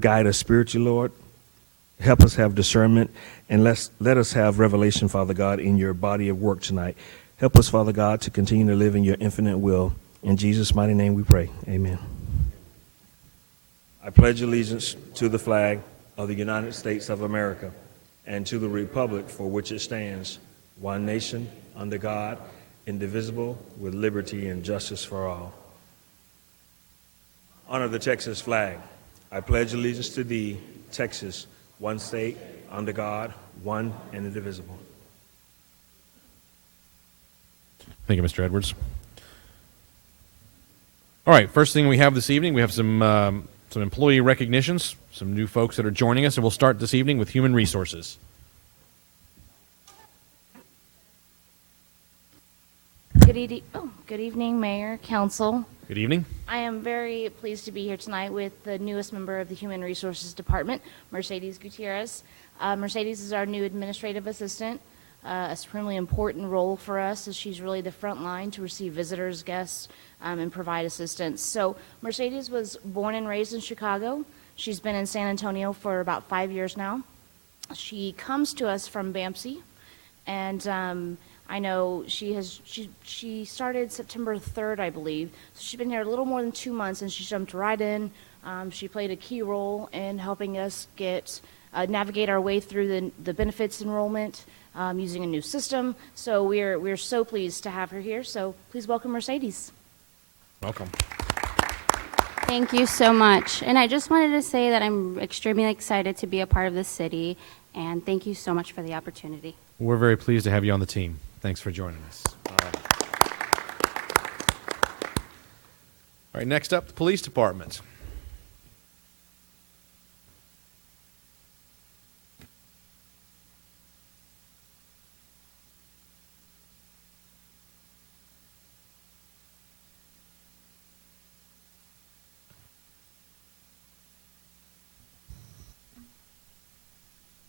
Guide us spiritually, Lord. Help us have discernment, and let us have revelation, Father God, in your body of work tonight. Help us, Father God, to continue to live in your infinite will. In Jesus' mighty name we pray. Amen. I pledge allegiance to the flag of the United States of America and to the republic for which it stands, one nation, under God, indivisible, with liberty and justice for all. Honor the Texas flag. I pledge allegiance to thee, Texas, one state, under God, one and indivisible. Thank you, Mr. Edwards. All right, first thing we have this evening, we have some employee recognitions, some new folks that are joining us, and we'll start this evening with Human Resources. Good evening, Mayor, Council. Good evening. I am very pleased to be here tonight with the newest member of the Human Resources Department, Mercedes Gutierrez. Mercedes is our new administrative assistant, a supremely important role for us as she's really the front line to receive visitors, guests, and provide assistance. So Mercedes was born and raised in Chicago. She's been in San Antonio for about 5 years now. She comes to us from BAMC, and I know she started September 3rd, I believe. So she's been here a little more than 2 months, and she jumped right in. She played a key role in helping us navigate our way through the benefits enrollment using a new system. So we're so pleased to have her here. So please welcome Mercedes. Welcome. Thank you so much. And I just wanted to say that I'm extremely excited to be a part of this city, and thank you so much for the opportunity. We're very pleased to have you on the team. Thanks for joining us. All right, next up, the Police Department.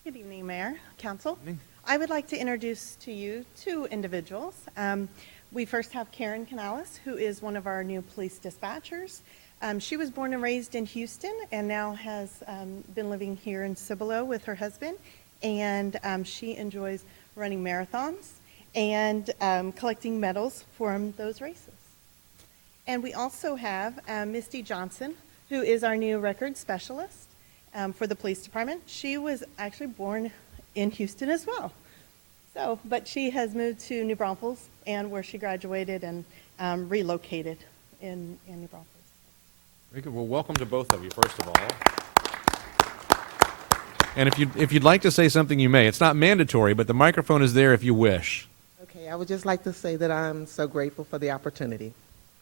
Good evening, Mayor, Council. I would like to introduce to you two individuals. We first have Karen Canales, who is one of our new police dispatchers. She was born and raised in Houston and now has been living here in Cibolo with her husband. And she enjoys running marathons and collecting medals from those races. And we also have Misty Johnson, who is our new records specialist for the police department. She was actually born in Houston as well. But she has moved to New Braunfels, and where she graduated and relocated in New Braunfels. Very good. Well, welcome to both of you, first of all. And if you'd like to say something, you may. It's not mandatory, but the microphone is there if you wish. Okay, I would just like to say that I'm so grateful for the opportunity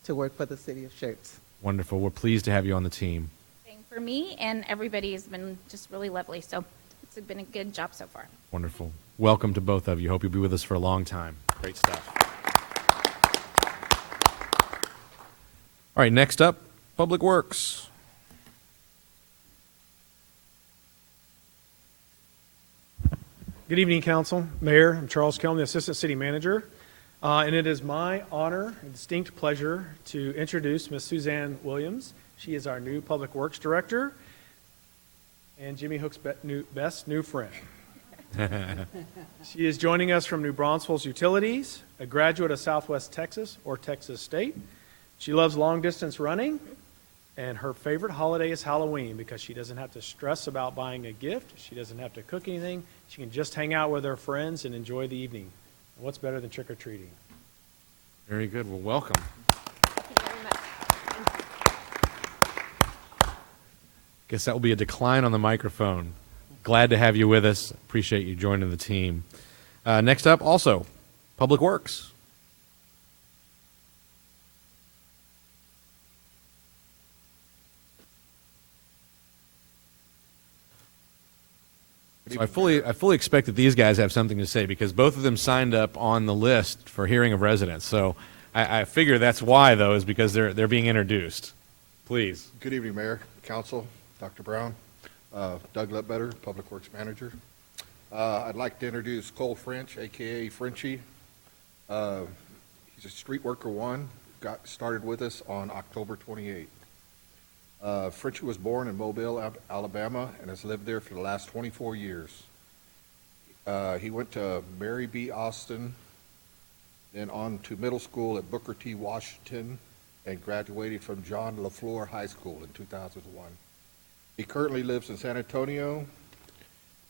to work for the city of Schertz. Wonderful. We're pleased to have you on the team. Same for me, and everybody has been just really lovely. So it's been a good job so far. Wonderful. Welcome to both of you. Hope you'll be with us for a long time. Great stuff. All right, next up, Public Works. Good evening, Council, Mayor. I'm Charles Kelm, the Assistant City Manager, and it is my honor and distinct pleasure to introduce Ms. Suzanne Williams. She is our new Public Works Director and Jimmy Hook's best new friend. She is joining us from New Braunfels Utilities, a graduate of Southwest Texas or Texas State. She loves long-distance running, and her favorite holiday is Halloween because she doesn't have to stress about buying a gift. She doesn't have to cook anything. She can just hang out with her friends and enjoy the evening. And what's better than trick-or-treating? Very good. Well, welcome. Thank you very much. Guess that will be a decline on the microphone. Glad to have you with us. Appreciate you joining the team. Next up, also, Public Works. So I fully expect that these guys have something to say because both of them signed up on the list for hearing of residents. So I figure that's why, though, is because they're being introduced. Please. Good evening, Mayor, Council, Dr. Brown, Doug Ledbetter, Public Works Manager. I'd like to introduce Cole French, a.k.a. Frenchie. He's a street worker one, got started with us on October 28th. Frenchie was born in Mobile, Alabama, and has lived there for the last 24 years. He went to Mary B. Austin, then on to middle school at Booker T. Washington, and graduated from John LaFleur High School in 2001. He currently lives in San Antonio,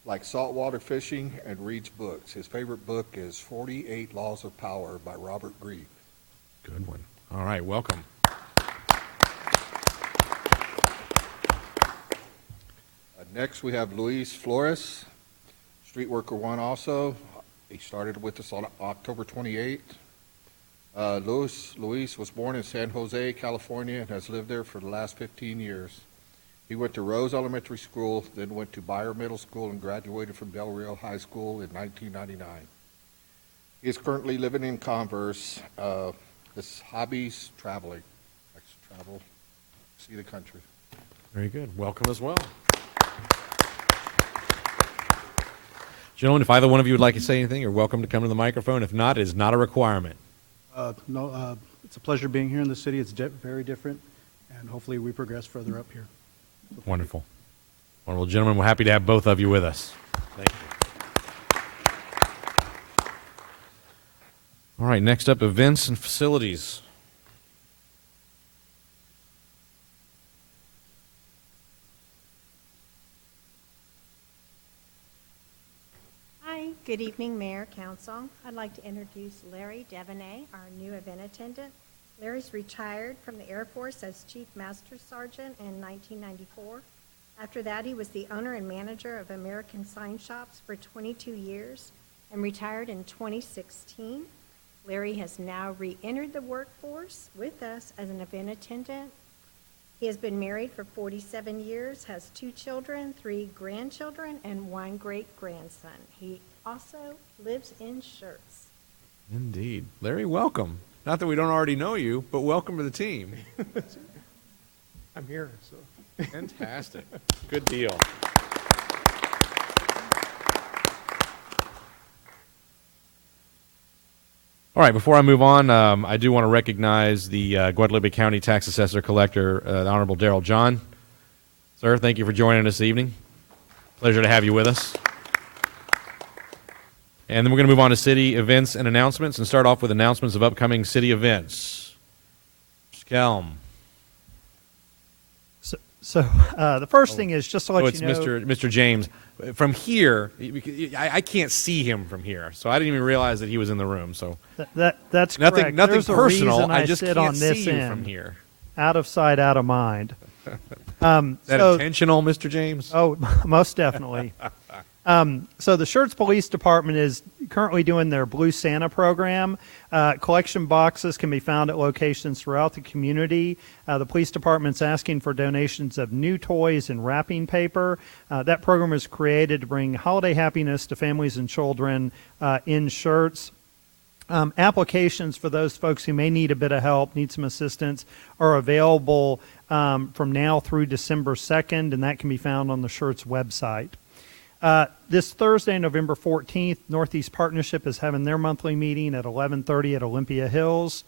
likes saltwater fishing, and reads books. His favorite book is 48 Laws of Power by Robert Greene. Good one. All right, welcome. Next, we have Luis Flores, street worker one also. He started with us on October 28th. Luis was born in San Jose, California, and has lived there for the last 15 years. He went to Rose Elementary School, then went to Bayer Middle School, and graduated from Del Rio High School in 1999. He is currently living in Converse. His hobbies, traveling. Likes to travel, see the country. Very good. Welcome as well. Gentlemen, if either one of you would like to say anything, you're welcome to come to the microphone. If not, it is not a requirement. No, it's a pleasure being here in the city. It's very different, and hopefully we progress further up here. Wonderful. Wonderful. Gentlemen, we're happy to have both of you with us. Thank you. All right, next up, events and facilities. Hi, good evening, Mayor, Council. I'd like to introduce Larry Devaney, our new event attendant. Larry's retired from the Air Force as Chief Master Sergeant in 1994. After that, he was the owner and manager of American Sign Shops for 22 years and retired in 2016. Larry has now re-entered the workforce with us as an event attendant. He has been married for 47 years, has 2 children, 3 grandchildren, and 1 great-grandson. He also lives in Schertz. Indeed. Larry, welcome. Not that we don't already know you, but welcome to the team. I'm here, so. Fantastic. Good deal. All right, before I move on, I do want to recognize the Guadalupe County Tax Assessor Collector, the Honorable Darrell John. Sir, thank you for joining us this evening. Pleasure to have you with us. And then we're going to move on to city events and announcements and start off with announcements of upcoming city events. Mr. Kelm. So the first thing is just to let it's you know. Mr. James. From here, I can't see him from here, so I didn't even realize that he was in the room. So that's nothing, correct. nothing There's personal. A reason I just sit can't on this see you end, from here. Out of sight, out of mind. Is that intentional, Mr. James? Oh, most definitely. So the Schertz Police Department is currently doing their Blue Santa program. Collection boxes can be found at locations throughout the community. The police department's asking for donations of new toys and wrapping paper. That program is created to bring holiday happiness to families and children in Schertz. Applications for those folks who may need a bit of help, need some assistance, are available from now through December 2nd, and that can be found on the Schertz website. This Thursday, November 14th, Northeast Partnership is having their monthly meeting at 11:30 at Olympia Hills.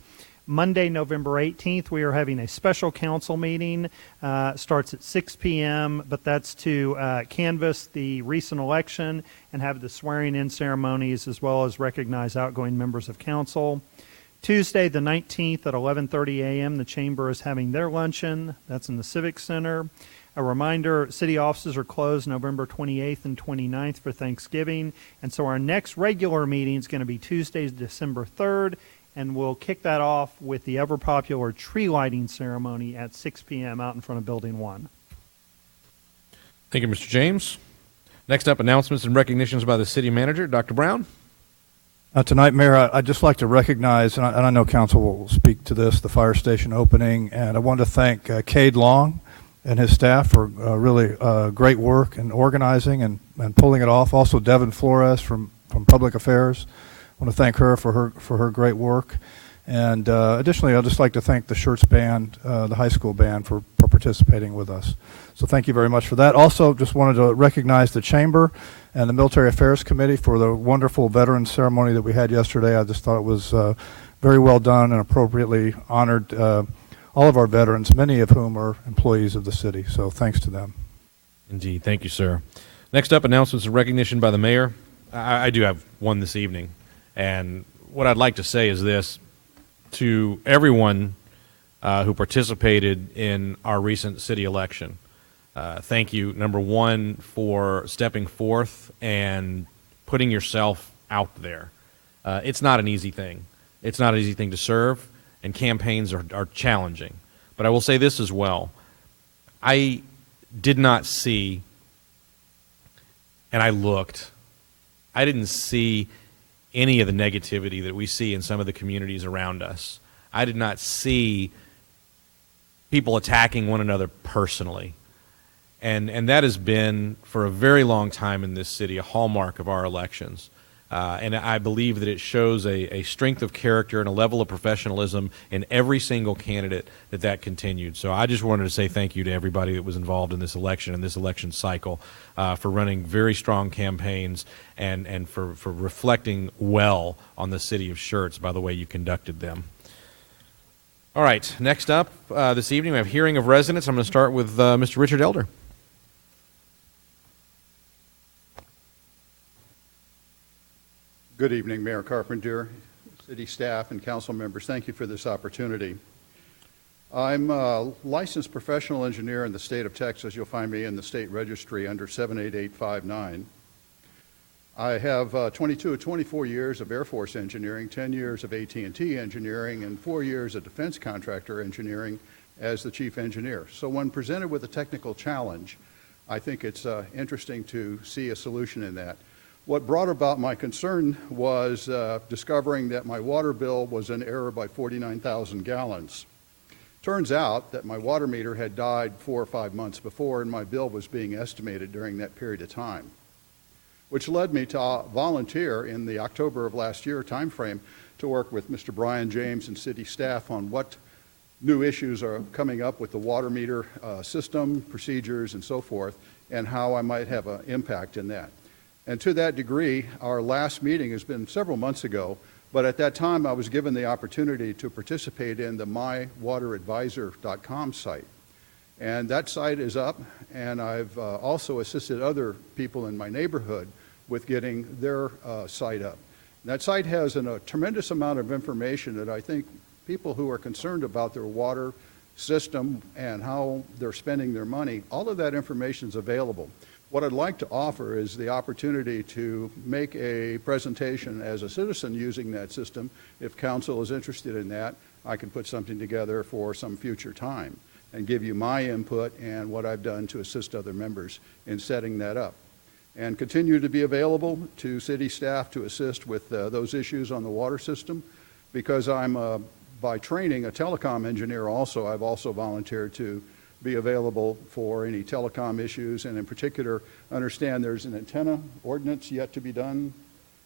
Monday, November 18th, we are having a special council meeting. Starts at 6 p.m., but that's to canvass the recent election and have the swearing-in ceremonies as well as recognize outgoing members of council. Tuesday, the 19th at 11:30 a.m., the Chamber is having their luncheon. That's in the Civic Center. A reminder, city offices are closed November 28th and 29th for Thanksgiving, and so our next regular meeting is going to be Tuesday, December 3rd, and we'll kick that off with the ever-popular tree lighting ceremony at 6 p.m. out in front of Building 1. Thank you, Mr. James. Next up, announcements and recognitions by the city manager, Dr. Brown. Tonight, Mayor, I'd just like to recognize, and I know Council will speak to this, the fire station opening, and I want to thank Cade Long and his staff for really great work in organizing and pulling it off. Also, Devin Flores from Public Affairs. I want to thank her for her great work. And additionally, I'd just like to thank the Schertz band, the high school band, for participating with us. So thank you very much for that. Also, just wanted to recognize the Chamber and the Military Affairs Committee for the wonderful Veterans Ceremony that we had yesterday. I just thought it was very well done and appropriately honored all of our veterans, many of whom are employees of the city. So thanks to them. Indeed. Thank you, sir. Next up, announcements of recognition by the mayor. I do have one this evening. And what I'd like to say is this to everyone who participated in our recent city election. Thank you, number one, for stepping forth and putting yourself out there. It's not an easy thing. It's not an easy thing to serve, and campaigns are challenging. But I will say this as well. I did not see, and I looked, I didn't see any of the negativity that we see in some of the communities around us. I did not see people attacking one another personally. And that has been, for a very long time in this city, a hallmark of our elections. And I believe that it shows a strength of character and a level of professionalism in every single candidate that continued. So I just wanted to say thank you to everybody that was involved in this election and this election cycle for running very strong campaigns and for reflecting well on the city of Schertz by the way you conducted them. All right, next up this evening we have hearing of residents. I'm going to start with Mr. Richard Elder. Good evening, Mayor Carpenter, city staff, and council members. Thank you for this opportunity. I'm a licensed professional engineer in the state of Texas. You'll find me in the state registry under 78859. I have 22 or 24 years of Air Force engineering, 10 years of AT&T engineering, and 4 years of defense contractor engineering as the chief engineer. So when presented with a technical challenge, I think it's interesting to see a solution in that. What brought about my concern was discovering that my water bill was in error by 49,000 gallons. Turns out that my water meter had died 4 or 5 months before, and my bill was being estimated during that period of time, which led me to volunteer in the October of last year timeframe to work with Mr. Brian James and city staff on what new issues are coming up with the water meter system, procedures, and so forth, and how I might have an impact in that. And to that degree, our last meeting has been several months ago, but at that time I was given the opportunity to participate in the mywateradvisor.com site. And that site is up, and I've also assisted other people in my neighborhood with getting their site up. And that site has a tremendous amount of information that I think people who are concerned about their water system and how they're spending their money, all of that information is available. What I'd like to offer is the opportunity to make a presentation as a citizen using that system. If council is interested in that, I can put something together for some future time and give you my input and what I've done to assist other members in setting that up. And continue to be available to city staff to assist with those issues on the water system. Because I'm, by training, a telecom engineer also, I've also volunteered to be available for any telecom issues, and in particular, understand there's an antenna ordinance yet to be done.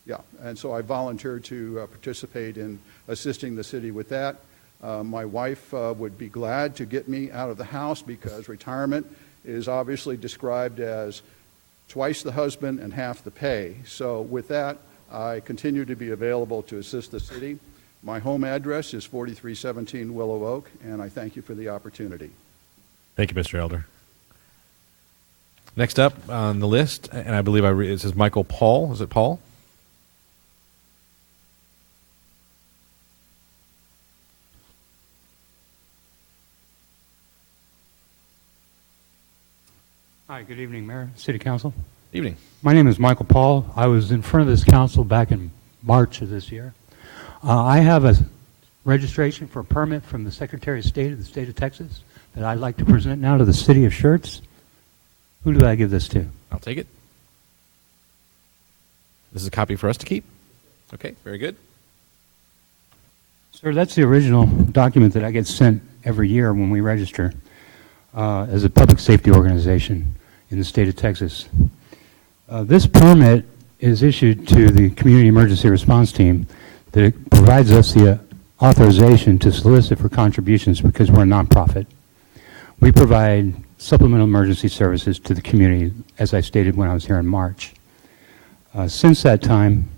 Yeah, and so I volunteered to participate in assisting the city with that. My wife would be glad to get me out of the house because retirement is obviously described as twice the husband and half the pay. So with that, I continue to be available to assist the city. My home address is 4317 Willow Oak, and I thank you for the opportunity. Thank you, Mr. Elder. Next up on the list, and I believe it says Michael Paul. Is it Paul? Hi, good evening, Mayor, City Council. Evening. My name is Michael Paul. I was in front of this council back in March of this year. I have a registration for a permit from the Secretary of State of the state of Texas that I'd like to present now to the city of Schertz. Who do I give this to? I'll take it. This is a copy for us to keep? Okay, very good. Sir, that's the original document that I get sent every year when we register as a public safety organization in the state of Texas. This permit is issued to the Community Emergency Response Team that provides us the authorization to solicit for contributions because we're a nonprofit. We provide supplemental emergency services to the community, as I stated when I was here in March. Since that time,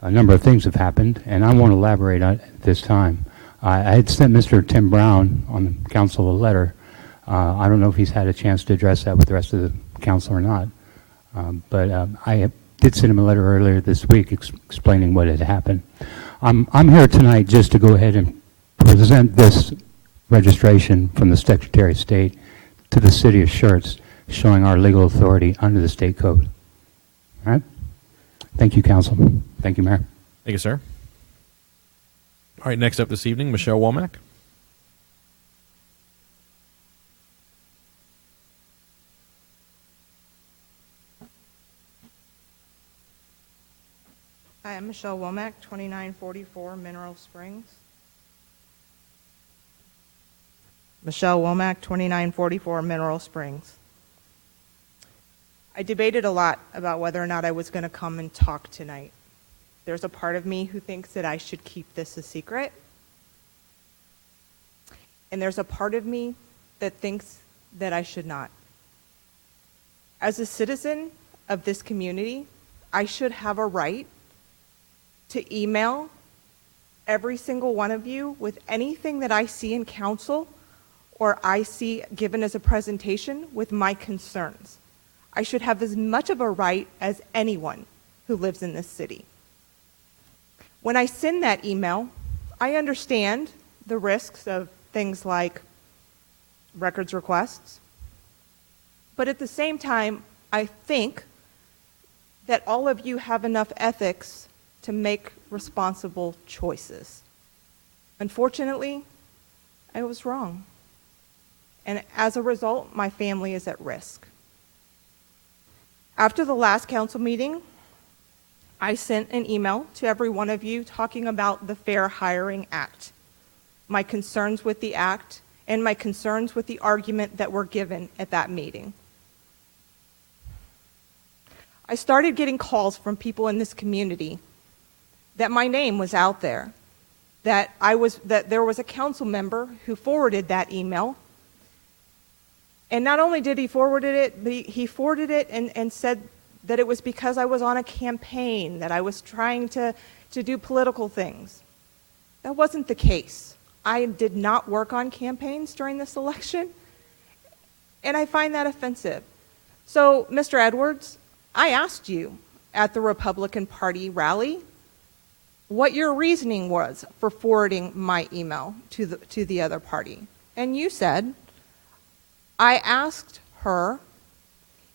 a number of things have happened, and I won't elaborate on it at this time. I had sent Mr. Tim Brown on the council a letter. I don't know if he's had a chance to address that with the rest of the council or not. But I did send him a letter earlier this week explaining what had happened. I'm here tonight just to go ahead and present this registration from the Secretary of State to the City of Schertz, showing our legal authority under the state code. All right? Thank you, Council. Thank you, Mayor. Thank you, sir. All right, next up this evening, Michelle Womack. Hi, I'm Michelle Womack, 2944 Mineral Springs. Michelle Womack, 2944 Mineral Springs. I debated a lot about whether or not I was going to come and talk tonight. There's a part of me who thinks that I should keep this a secret. And there's a part of me that thinks that I should not. As a citizen of this community, I should have a right to email every single one of you with anything that I see in council or I see given as a presentation with my concerns. I should have as much of a right as anyone who lives in this city. When I send that email, I understand the risks of things like records requests, but at the same time, I think that all of you have enough ethics to make responsible choices. Unfortunately, I was wrong. And as a result, my family is at risk. After the last council meeting, I sent an email to every one of you talking about the Fair Hiring Act, my concerns with the act, and my concerns with the argument that were given at that meeting. I started getting calls from people in this community that my name was out there, that there was a council member who forwarded that email. And not only did he forward it, but he forwarded it and said that it was because I was on a campaign, that I was trying to do political things. That wasn't the case. I did not work on campaigns during this election, and I find that offensive. So, Mr. Edwards, I asked you at the Republican Party rally what your reasoning was for forwarding my email to the other party. And you said, I asked her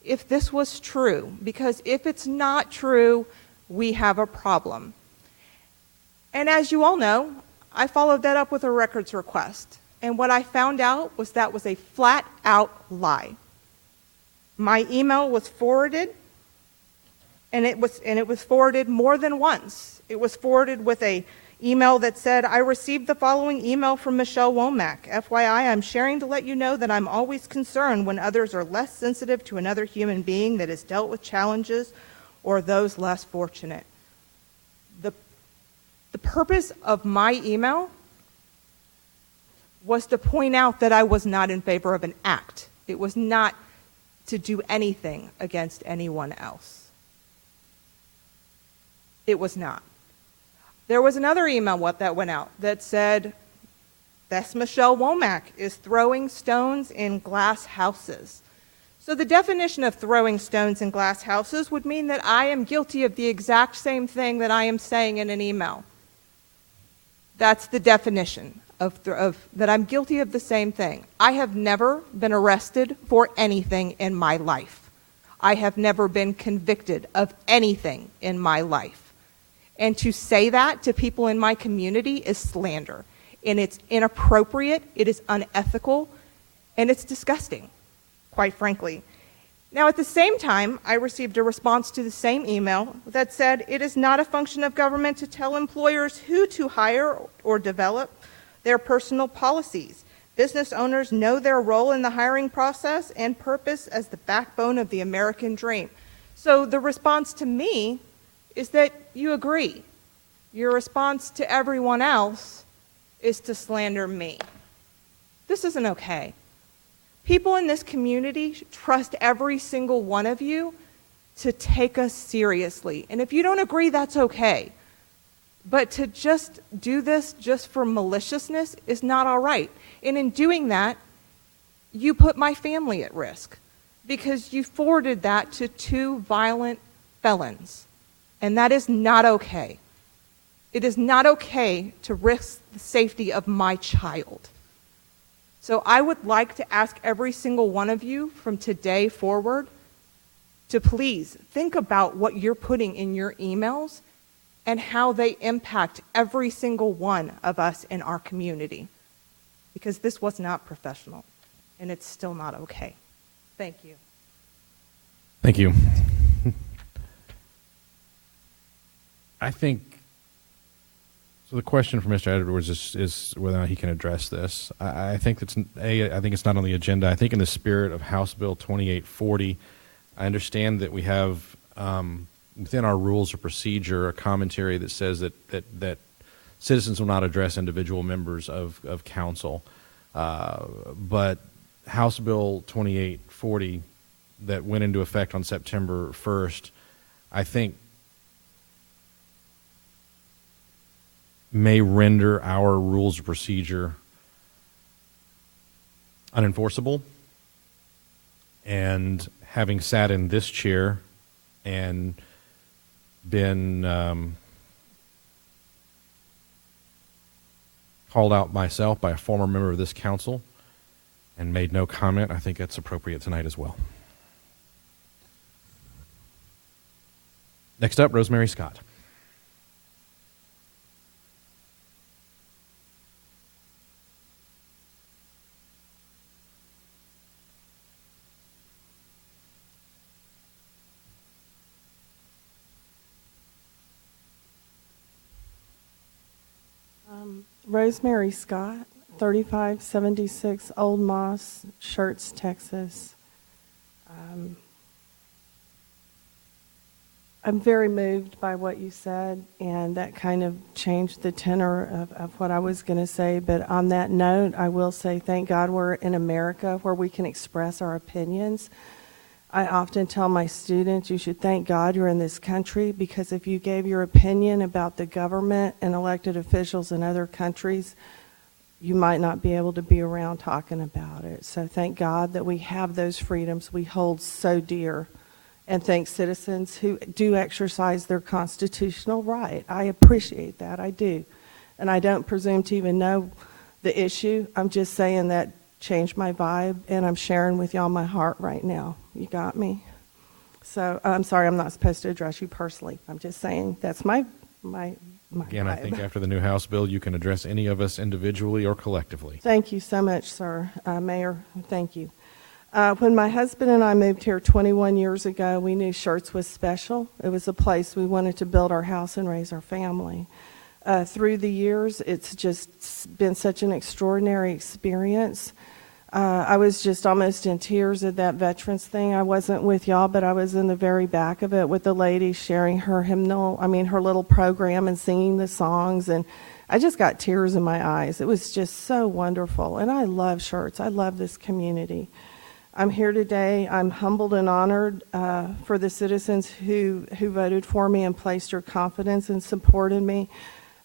if this was true, because if it's not true, we have a problem. And as you all know, I followed that up with a records request. And what I found out was that was a flat-out lie. My email was forwarded, and it was forwarded more than once. It was forwarded with an email that said, I received the following email from Michelle Womack. FYI, I'm sharing to let you know that I'm always concerned when others are less sensitive to another human being that has dealt with challenges or those less fortunate. The purpose of my email was to point out that I was not in favor of an act. It was not to do anything against anyone else. It was not. There was another email that went out that said, this Michelle Womack is throwing stones in glass houses. So the definition of throwing stones in glass houses would mean that I am guilty of the exact same thing that I am saying in an email. That's the definition of that I'm guilty of the same thing. I have never been arrested for anything in my life. I have never been convicted of anything in my life. And to say that to people in my community is slander. And it's inappropriate, it is unethical, and it's disgusting, quite frankly. Now, at the same time, I received a response to the same email that said, it is not a function of government to tell employers who to hire or develop their personal policies. Business owners know their role in the hiring process and purpose as the backbone of the American dream. So the response to me is that you agree. Your response to everyone else is to slander me. This isn't okay. People in this community trust every single one of you to take us seriously. And if you don't agree, that's okay. But to just do this just for maliciousness is not all right. And in doing that, you put my family at risk because you forwarded that to 2 violent felons. And that is not okay. It is not okay to risk the safety of my child. So I would like to ask every single one of you from today forward to please think about what you're putting in your emails and how they impact every single one of us in our community. Because this was not professional, and it's still not okay. Thank you. Thank you. I think, so the question for Mr. Edwards is whether or not he can address this. I think I think it's not on the agenda. I think in the spirit of House Bill 2840, I understand that we have within our rules of procedure a commentary that says that citizens will not address individual members of council. But House Bill 2840 that went into effect on September 1st, I think may render our rules of procedure unenforceable. And having sat in this chair and been called out myself by a former member of this council and made no comment, I think that's appropriate tonight as well. Next up, Rosemary Scott. Rosemary Scott, 3576 Old Moss, Schertz, Texas. I'm very moved by what you said, and that kind of changed the tenor of what I was going to say. But on that note, I will say thank God we're in America where we can express our opinions. I often tell my students, you should thank God you're in this country, because if you gave your opinion about the government and elected officials in other countries, you might not be able to be around talking about it. So thank God that we have those freedoms we hold so dear, and thank citizens who do exercise their constitutional right. I appreciate that, I do. And I don't presume to even know the issue. I'm just saying that changed my vibe, and I'm sharing with y'all my heart right now. You got me? So I'm sorry, I'm not supposed to address you personally. I'm just saying that's my Again, vibe. I think after the new House bill, you can address any of us individually or collectively. Thank you so much, sir. Mayor, thank you. When my husband and I moved here 21 years ago, we knew Schertz was special. It was a place we wanted to build our house and raise our family. Through the years, it's just been such an extraordinary experience. I was just almost in tears at that veterans thing. I wasn't with y'all, but I was in the very back of it with the lady sharing her her little program and singing the songs, and I just got tears in my eyes. It was just so wonderful, and I love Schertz. I love this community. I'm here today. I'm humbled and honored for the citizens who voted for me and placed your confidence and supported me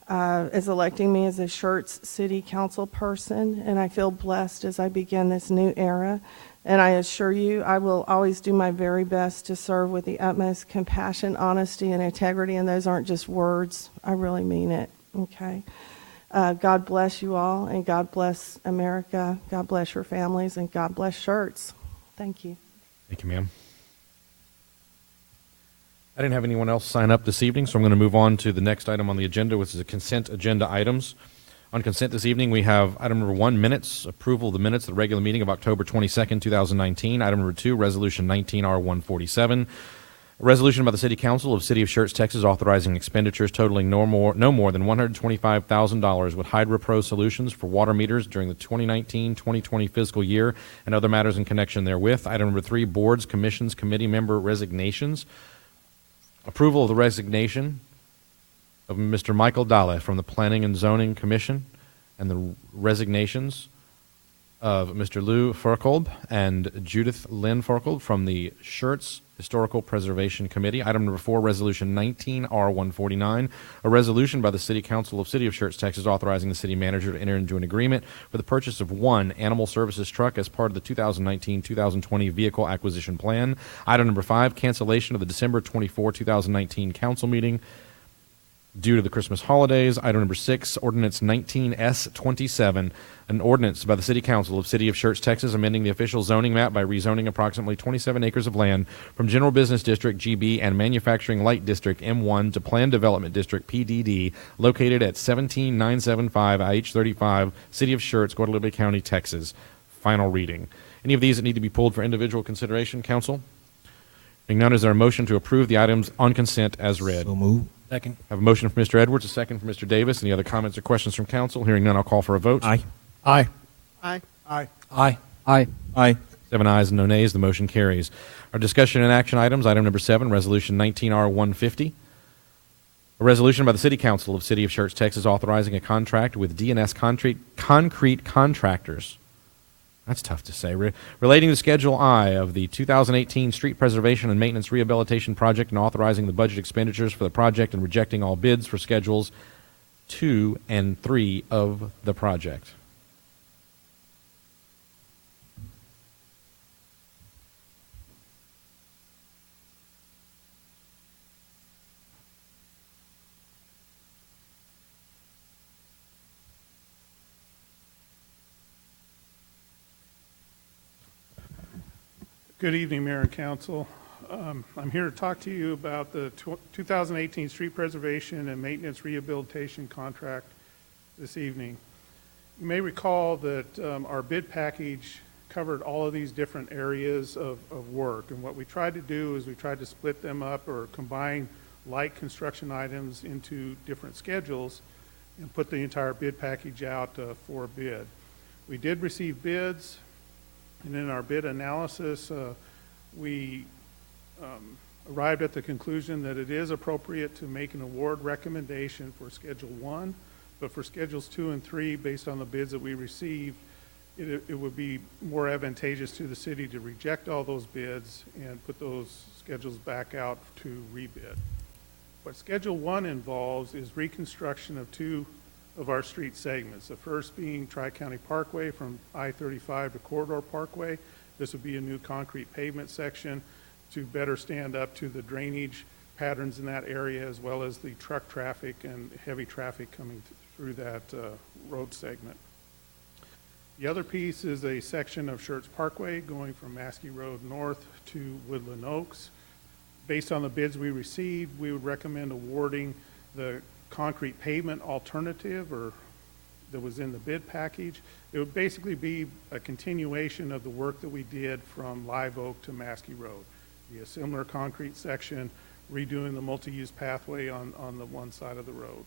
as electing me as a Schertz City Council person, and I feel blessed as I begin this new era. And I assure you, I will always do my very best to serve with the utmost compassion, honesty, and integrity, and those aren't just words. I really mean it, okay? God bless you all, and God bless America. God bless your families, and God bless Schertz. Thank you. Thank you, ma'am. I didn't have anyone else sign up this evening, so I'm going to move on to the next item on the agenda, which is the consent agenda items. On consent this evening, we have item number 1, minutes, approval of the minutes of the regular meeting of October 22nd, 2019. Item number 2, resolution 19R147. A resolution by the City Council of the City of Schertz, Texas, authorizing expenditures totaling no more than $125,000 with Hydro Pro Solutions for water meters during the 2019-2020 fiscal year and other matters in connection therewith. Item number 3, boards, commissions, committee member resignations. Approval of the resignation of Mr. Michael Dahle from the Planning and Zoning Commission, and the resignations of Mr. Lou Furkolb and Judith Lynn Furkolb from the Schertz Historical Preservation Committee. Item number 4, Resolution 19R149, a resolution by the City Council of City of Schertz, Texas, authorizing the city manager to enter into an agreement for the purchase of one animal services truck as part of the 2019-2020 vehicle acquisition plan. Item number 5, cancellation of the December 24, 2019 council meeting due to the Christmas holidays. Item number 6, Ordinance 19S27, an ordinance by the City Council of City of Schertz, Texas, amending the official zoning map by rezoning approximately 27 acres of land from General Business District GB and Manufacturing Light District M1 to Planned Development District PDD, located at 17975 IH35, City of Schertz, Guadalupe County, Texas. Final reading. Any of these that need to be pulled for individual consideration, Council? Being none, is there a motion to approve the items on consent as read? So moved. Second. I have a motion from Mr. Edwards, a second from Mr. Davis. Any other comments or questions from council? Hearing none, I'll call for a vote. Aye. Aye. Aye. Aye. Aye. Aye. Aye. 7 ayes and no nays. The motion carries. Our discussion and action items. Item number 7, Resolution 19R150. A resolution by the City Council of City of Schertz, Texas, authorizing a contract with D&S Concrete Contractors. That's tough to say. Relating to Schedule I of the 2018 Street Preservation and Maintenance Rehabilitation Project and authorizing the budget expenditures for the project and rejecting all bids for Schedules 2 and 3 of the project. Good evening, Mayor and Council. I'm here to talk to you about the 2018 Street Preservation and Maintenance Rehabilitation Contract this evening. You may recall that our bid package covered all of these different areas of work, and what we tried to do is we tried to split them up or combine light construction items into different schedules and put the entire bid package out for bid. We did receive bids. And in our bid analysis, we arrived at the conclusion that it is appropriate to make an award recommendation for Schedule 1, but for Schedules 2 and 3, based on the bids that we received, it would be more advantageous to the city to reject all those bids and put those schedules back out to rebid. What Schedule 1 involves is reconstruction of 2 of our street segments. The first being Tri-County Parkway from I-35 to Corridor Parkway. This would be a new concrete pavement section to better stand up to the drainage patterns in that area, as well as the truck traffic and heavy traffic coming through that road segment. The other piece is a section of Schertz Parkway going from Maskey Road north to Woodland Oaks. Based on the bids we received, we would recommend awarding the concrete pavement alternative or that was in the bid package. It would basically be a continuation of the work that we did from Live Oak to Maskey Road. Be a similar concrete section, redoing the multi-use pathway on the one side of the road.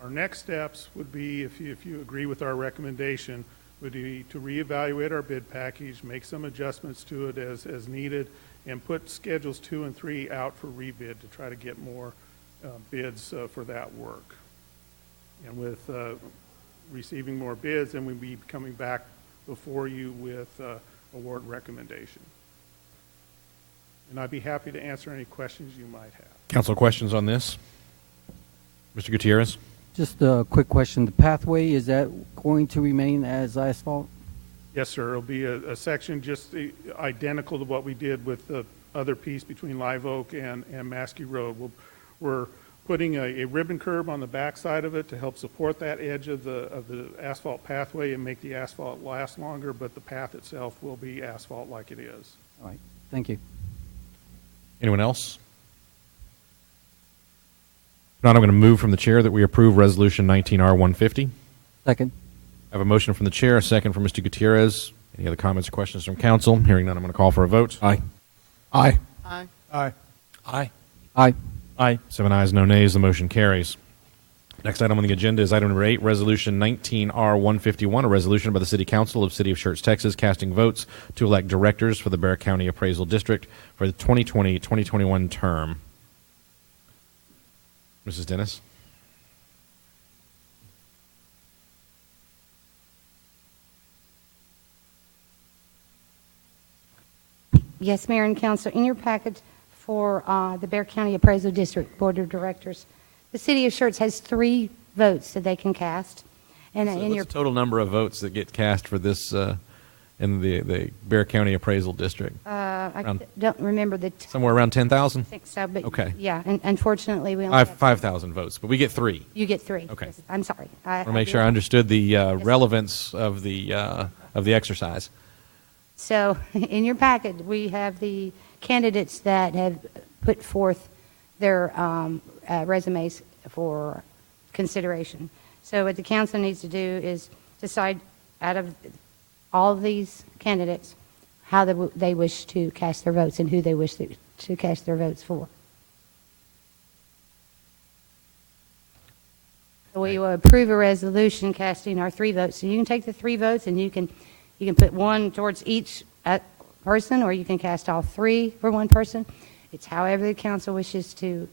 Our next steps would be, if you agree with our recommendation, would be to reevaluate our bid package, make some adjustments to it as needed, and put Schedules 2 and 3 out for rebid to try to get more bids for that work. And with receiving more bids, then we'll be coming back before you with award recommendation. And I'd be happy to answer any questions you might have. Council, questions on this? Mr. Gutierrez? Just a quick question. The pathway, is that going to remain as asphalt? Yes, sir. It'll be a section just identical to what we did with the other piece between Live Oak and Maskey Road. We're putting a ribbon curb on the back side of it to help support that edge of the asphalt pathway and make the asphalt last longer, but the path itself will be asphalt like it is. All right. Thank you. Anyone else? If not, I'm going to move from the chair that we approve Resolution 19R150. Second. I have a motion from the chair, a second from Mr. Gutierrez. Any other comments or questions from council? Hearing none, I'm going to call for a vote. Aye. Aye. Aye. Aye. Aye. Aye. Aye. 7 ayes, no nays. The motion carries. Next item on the agenda is item number 8, Resolution 19R151, a resolution by the City Council of City of Schertz, Texas, casting votes to elect directors for the Bexar County Appraisal District for the 2020-2021 term. Mrs. Dennis? Yes, Mayor and Council, in your packet for the Bexar County Appraisal District Board of Directors, the city of Schertz has 3 votes that they can cast. And So in what's your the total number of votes that get cast for this in the Bexar County Appraisal District? I Around- don't remember the Somewhere around 10,000? I think so, but Okay. yeah, and unfortunately, we only have 5,000 votes, but we get 3. You get 3. Okay. Yes, I'm sorry. I want to make sure I understood the relevance of the exercise. So in your packet, we have the candidates that have put forth their resumes for consideration. So what the council needs to do is decide out of all of these candidates how they wish to cast their votes and who they wish to cast their votes for. We will approve a resolution casting our 3 votes. So you can take the 3 votes and you can put 1 towards each person, or you can cast all 3 for 1 person. It's however the council wishes to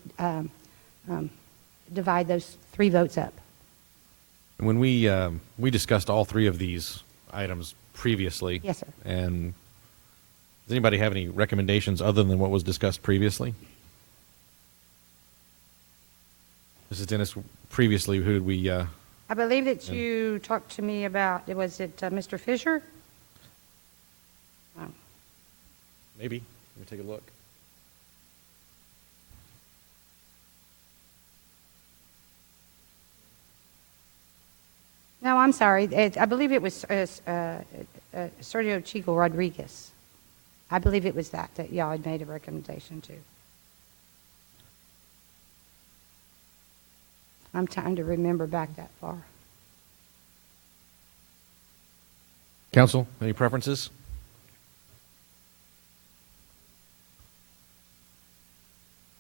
divide those 3 votes up. When we discussed all 3 of these items previously. Yes, sir. And does anybody have any recommendations other than what was discussed previously? Mrs. Dennis, previously, who did we? I believe that you talked to me about, was it Mr. Fisher? Maybe. Let me take a look. No, I'm sorry. I believe it was Sergio Chico Rodriguez. I believe it was that y'all had made a recommendation to. I'm trying to remember back that far. Council, any preferences?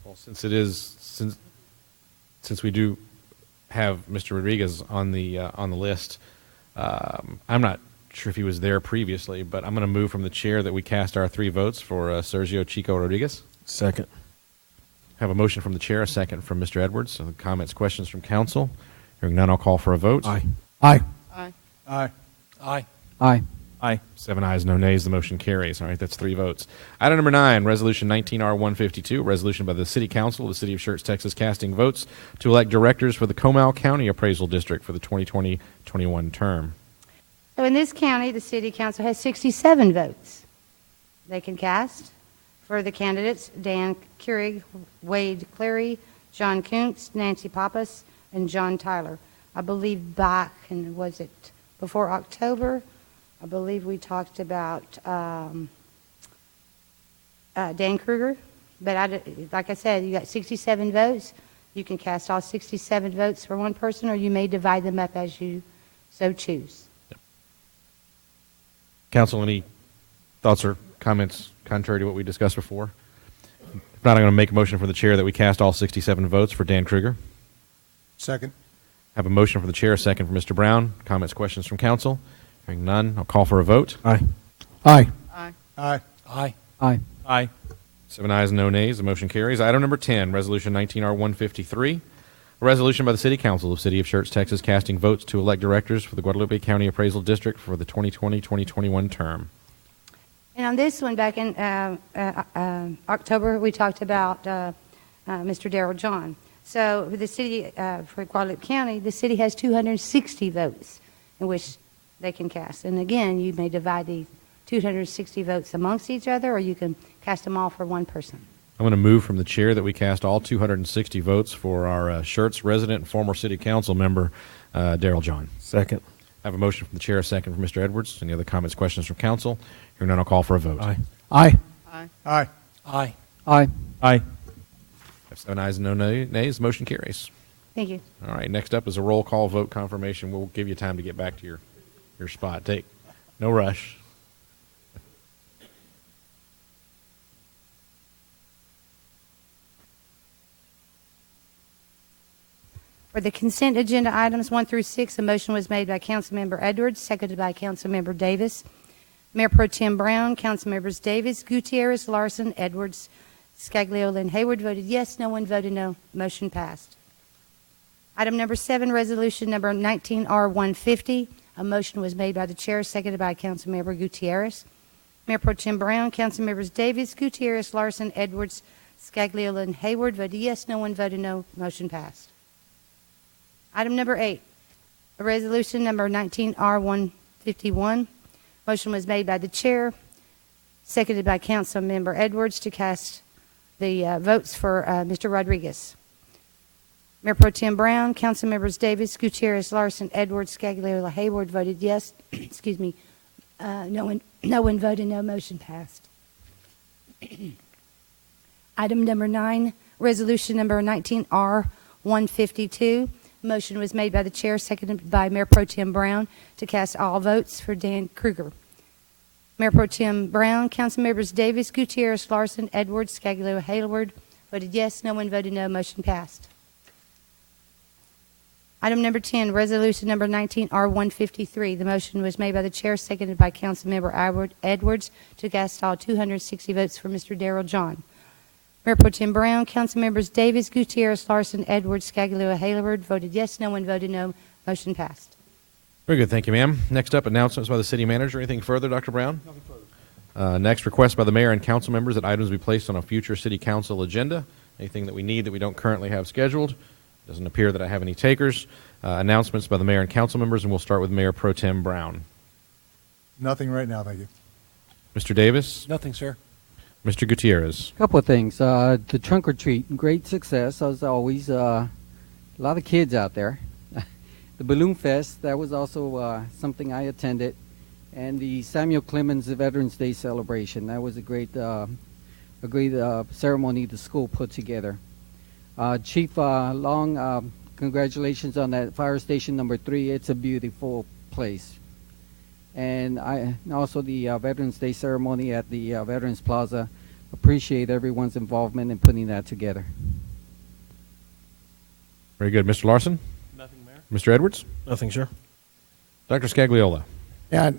Well, since we do have Mr. Rodriguez on the list, I'm not sure if he was there previously, but I'm going to move from the chair that we cast our 3 votes for Sergio Chico Rodriguez. Second. Have a motion from the chair, a second from Mr. Edwards. So comments, questions from council. Hearing none, I'll call for a vote. Aye. Aye. Aye. Aye. Aye. Aye. Aye. 7 ayes, no nays. The motion carries. All right, that's 3 votes. Item number 9, Resolution 19R152, resolution by the City Council of the City of Schertz, Texas, casting votes to elect directors for the Comal County Appraisal District for the 2020-21 term. So in this county, the city council has 67 votes they can cast for the candidates: Dan Keurig, Wade Clary, John Kuntz, Nancy Pappas, and John Tyler. I believe back, and was it before October? I believe we talked about Dan Kruger, but like I said, you got 67 votes. You can cast all 67 votes for 1 person, or you may divide them up as you so choose. Council, any thoughts or comments contrary to what we discussed before? If not, I'm going to make a motion for the chair that we cast all 67 votes for Dan Kruger. Second. Have a motion for the chair, a second for Mr. Brown. Comments, questions from council? Hearing none, I'll call for a vote. Aye. Aye. Aye. Aye. Aye. Aye. Aye. 7 ayes, no nays. The motion carries. Item number 10, Resolution 19R153, a resolution by the City Council of the City of Schertz, Texas, casting votes to elect directors for the Guadalupe County Appraisal District for the 2020-2021 term. And on this one, back in October, we talked about Mr. Darrell John. So for the city, for Guadalupe County, the city has 260 votes in which they can cast. And again, you may divide the 260 votes amongst each other, or you can cast them all for 1 person. I'm going to move from the chair that we cast all 260 votes for our Schertz resident and former city council member, Darrell John. Second. I have a motion from the chair, a second from Mr. Edwards. Any other comments, questions from council? Hearing none, I'll call for a vote. Aye. Aye. Aye. Aye. Aye. Aye. Aye. 7 ayes and no nays. Motion carries. Thank you. All right, next up is a roll call vote confirmation. We'll give you time to get back to your spot. No rush. For the consent agenda items 1 through 6, a motion was made by Councilmember Edwards, seconded by Councilmember Davis. Mayor Pro Tem Brown, Councilmembers Davis, Gutierrez, Larson, Edwards, Scagliola, and Hayward voted yes. No one voted no. Motion passed. Item number 7, resolution number 19R150. A motion was made by the chair, seconded by Councilmember Gutierrez. Mayor Pro Tem Brown, Council Members Davis, Gutierrez, Larson, Edwards, Scagliola, and Hayward voted yes. No one voted no. Motion passed. Item number 8, a resolution number 19R151. Motion was made by the chair, seconded by Council Member Edwards to cast the votes for Mr. Rodriguez. Mayor Pro Tem Brown, Council Members Davis, Gutierrez, Larson, Edwards, Scagliola, Hayward voted yes. Excuse me. No one voted no. Motion passed. Item number 9, resolution number 19R152. Motion was made by the chair, seconded by Mayor Pro Tem Brown to cast all votes for Dan Kruger. Mayor Pro Tem Brown, Council Members Davis, Gutierrez, Larson, Edwards, Scagliola, Hayward voted yes. No one voted no. Motion passed. Item number 10, resolution number 19R153. The motion was made by the chair, seconded by Councilmember Edwards to cast all 260 votes for Mr. Darrell John. Mayor Pro Tem Brown, Councilmembers Davis, Gutierrez, Larson, Edwards, Scagliola, Hayward voted yes. No one voted no. Motion passed. Very good. Thank you, ma'am. Next up, announcements by the city manager. Anything further, Dr. Brown? Nothing further. Next, request by the mayor and council members that items be placed on a future city council agenda. Anything that we need that we don't currently have scheduled. Doesn't appear that I have any takers. Announcements by the mayor and council members, and we'll start with Mayor Pro Tem Brown. Nothing right now, thank you. Mr. Davis? Nothing, sir. Mr. Gutierrez? Couple of things. The trunk or treat, great success as always. A lot of kids out there. The Balloon Fest, that was also something I attended, and the Samuel Clemens Veterans Day celebration. That was a great ceremony the school put together. Chief Long, congratulations on that fire station number 3. It's a beautiful place. And also the Veterans Day ceremony at the Veterans Plaza. Appreciate everyone's involvement in putting that together. Very good. Mr. Larson? Nothing, Mayor. Mr. Edwards? Nothing, sir. Dr. Scagliola? Yeah,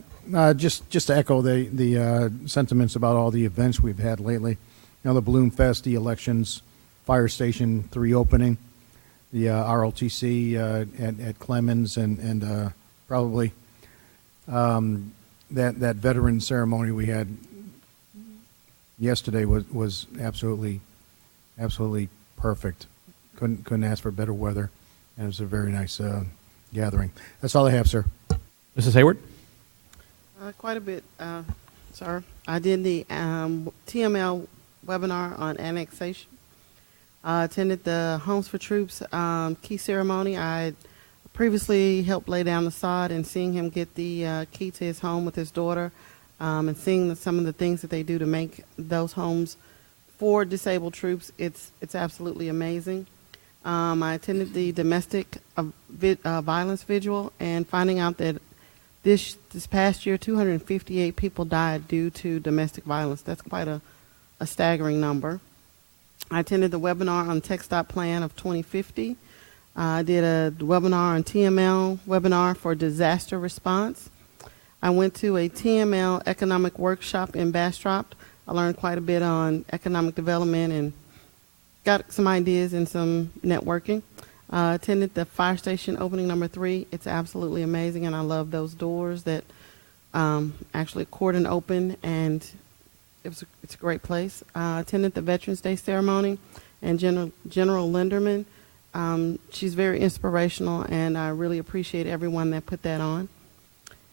just to echo the sentiments about all the events we've had lately. You know, the Balloon Fest, the elections, Fire Station 3 opening, the ROTC at Clemens, and probably that veteran ceremony we had yesterday was absolutely perfect. Couldn't ask for better weather, and it was a very nice gathering. That's all I have, sir. Mrs. Hayward? Quite a bit, sir. I did the TML webinar on annexation. Attended the Homes for Troops key ceremony. I previously helped lay down the sod, and seeing him get the key to his home with his daughter, and seeing some of the things that they do to make those homes for disabled troops, it's absolutely amazing. I attended the domestic violence vigil, and finding out that this past year 258 people died due to domestic violence. That's quite a staggering number. I attended the webinar on TxDOT Plan of 2050. I did a webinar on TML webinar for disaster response. I went to a TML economic workshop in Bastrop. I learned quite a bit on economic development and got some ideas and some networking. Attended the fire station opening number 3. It's absolutely amazing, and I love those doors that actually cordon open, and it's a great place. Attended the Veterans Day ceremony, and General Linderman. She's very inspirational, and I really appreciate everyone that put that on.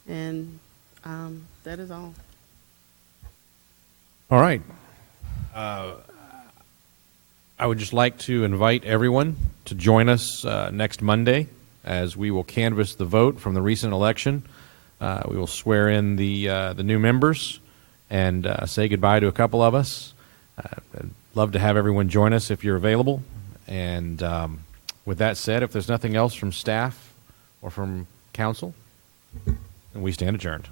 And that is all. All right. I would just like to invite everyone to join us next Monday as we will canvass the vote from the recent election. We will swear in the new members and say goodbye to a couple of us. I'd love to have everyone join us if you're available. And with that said, if there's nothing else from staff or from council, then we stand adjourned.